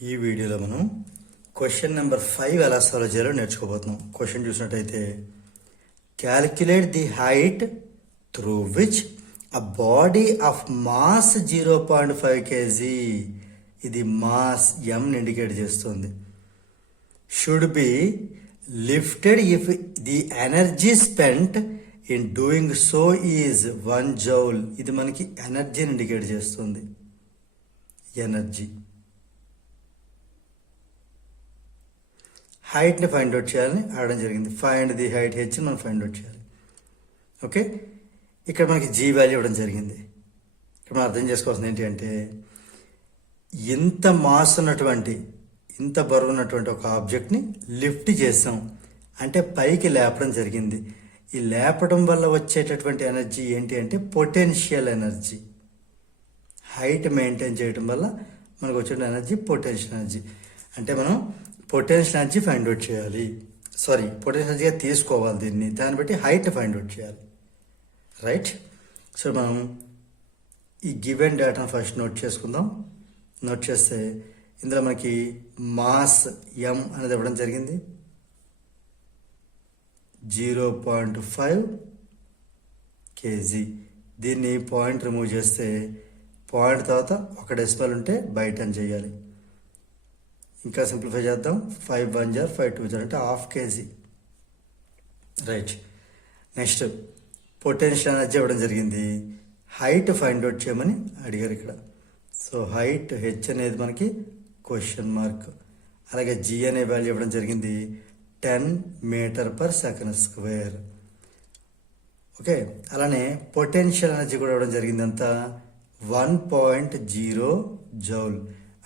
ఈ వీడియోలో మనం క్వశ్చన్ నెంబర్ 5 ఎలా సాల్వ్ చేయాలో నేర్చుకోబోతున్నాం. క్వశ్చన్ చూసినట్టయితే, calculate the height through which a body of mass 0.5 kg, ఇది మాస్ ఎంని ఇండికేట్ చేస్తుంది, should be lifted if the energy spent in doing so is 1 joule. ఇది మనకి ఎనర్జీని ఇండికేట్ చేస్తుంది. ఎనర్జీ హైట్ని ఫైండ్ అవుట్ చేయాలని అడగడం జరిగింది. ఫైండ్ ది హైట్ హెచ్ని మనం ఫైండ్ అవుట్ చేయాలి. ఓకే, ఇక్కడ మనకి జీ వాల్యూ ఇవ్వడం జరిగింది. ఇక్కడ మనం అర్థం చేసుకోవాల్సింది ఏంటి అంటే, ఇంత మాస్ ఉన్నటువంటి, ఇంత బరువు ఉన్నటువంటి ఒక ఆబ్జెక్ట్ని లిఫ్ట్ చేసాం అంటే పైకి లేపడం జరిగింది. ఈ లేపడం వల్ల వచ్చేటటువంటి ఎనర్జీ ఏంటి అంటే పొటెన్షియల్ ఎనర్జీ. హైట్ మెయింటైన్ చేయడం వల్ల మనకు వచ్చే ఎనర్జీ పొటెన్షియల్ ఎనర్జీ. అంటే మనం పొటెన్షియల్ ఎనర్జీ ఫైండ్ అవుట్ చేయాలి. పొటెన్షియల్ ఎనర్జీగా తీసుకోవాలి దీన్ని. దాన్ని బట్టి హైట్ ఫైండ్ అవుట్ చేయాలి. రైట్. సో మనం ఈ గివెన్ డేటాను ఫస్ట్ నోట్ చేసుకుందాం. నోట్ చేస్తే ఇందులో మనకి మాస్ ఎం అనేది ఇవ్వడం జరిగింది, 0.5 kg. దీన్ని పాయింట్ రిమూవ్ చేస్తే పాయింట్ తర్వాత ఒక డెసిమల్ ఉంటే బయట అని చేయాలి. ఇంకా సింప్లిఫై చేద్దాం. 5 1 jar 5 2 jar అంటే 1/2 kg. Right. Next potential energy ఇవ్వడం జరిగింది. హైట్ ఫైండ్ అవుట్ చేయమని అడిగారు ఇక్కడ. సో హైట్ హెచ్ అనేది మనకి క్వశ్చన్ మార్క్. అలాగే జీ అనే వాల్యూ ఇవ్వడం జరిగింది 10 m/s². ఓకే, అలానే పొటెన్షియల్ ఎనర్జీ కూడా ఇవ్వడం జరిగింది. అంత 1.0 జౌల్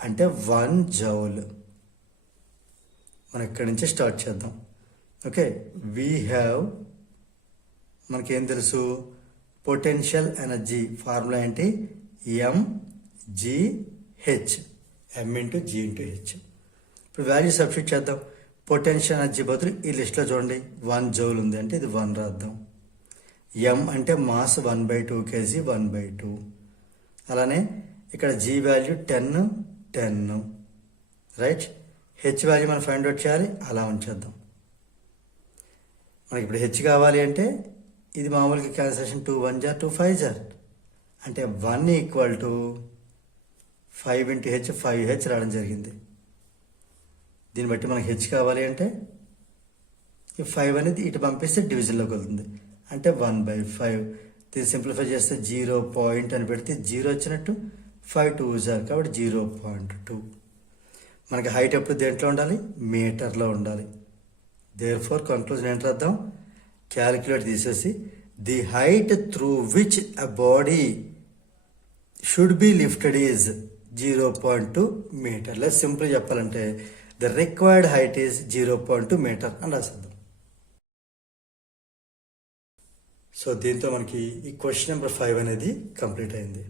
అంటే 1 జౌల్. మనం ఇక్కడి నుంచి స్టార్ట్ చేద్దాం. ఓకే, వీ హ్యావ్, మనకేం తెలుసు, పొటెన్షియల్ ఎనర్జీ ఫార్ములా ఏంటి, mgh, m/g/h. ఇప్పుడు వాల్యూ సబ్స్టిట్యూట్ చేద్దాం. పొటెన్షియల్ ఎనర్జీ బదులు ఈ లిస్ట్లో చూడండి 1 జౌల్ ఉంది అంటే ఇది 1 రాద్దాం. m అంటే మాస్ 1/2 kg 1/2. అలానే ఇక్కడ g value 10. Right. H value మనం ఫైండ్ అవుట్ చేయాలి, అలా ఉంచేద్దాం. మనకి ఇప్పుడు హెచ్ కావాలి అంటే ఇది మామూలుగా క్యాన్సిలేషన్ 2 1 jar 2 5 jar అంటే 1 = 5 × h 5h రావడం జరిగింది. దీన్ని బట్టి మనకి హెచ్ కావాలి అంటే ఈ 5 అనేది ఇటు పంపిస్తే డివిజన్లోకి వెళ్తుంది అంటే 1/5. దీన్ని సింప్లిఫై చేస్తే 0 పాయింట్ అని పెడితే 0 వచ్చినట్టు, 5 2 jar కాబట్టి 0.2. మనకి హైట్ ఎప్పుడు దేంట్లో ఉండాలి, మీటర్లో ఉండాలి. దేర్ఫోర్ కంక్లూజన్ ఏంటి రాద్దాం, క్యాలిక్యులేట్ తీసేసి the height through which a body should be lifted is 0.2 metre. లేదా సింపుల్ చెప్పాలంటే the required height is 0.2 metre అని రాసేద్దాం. సో దీంతో మనకి ఈ క్వశ్చన్ నెంబర్ 5 అనేది కంప్లీట్ అయింది.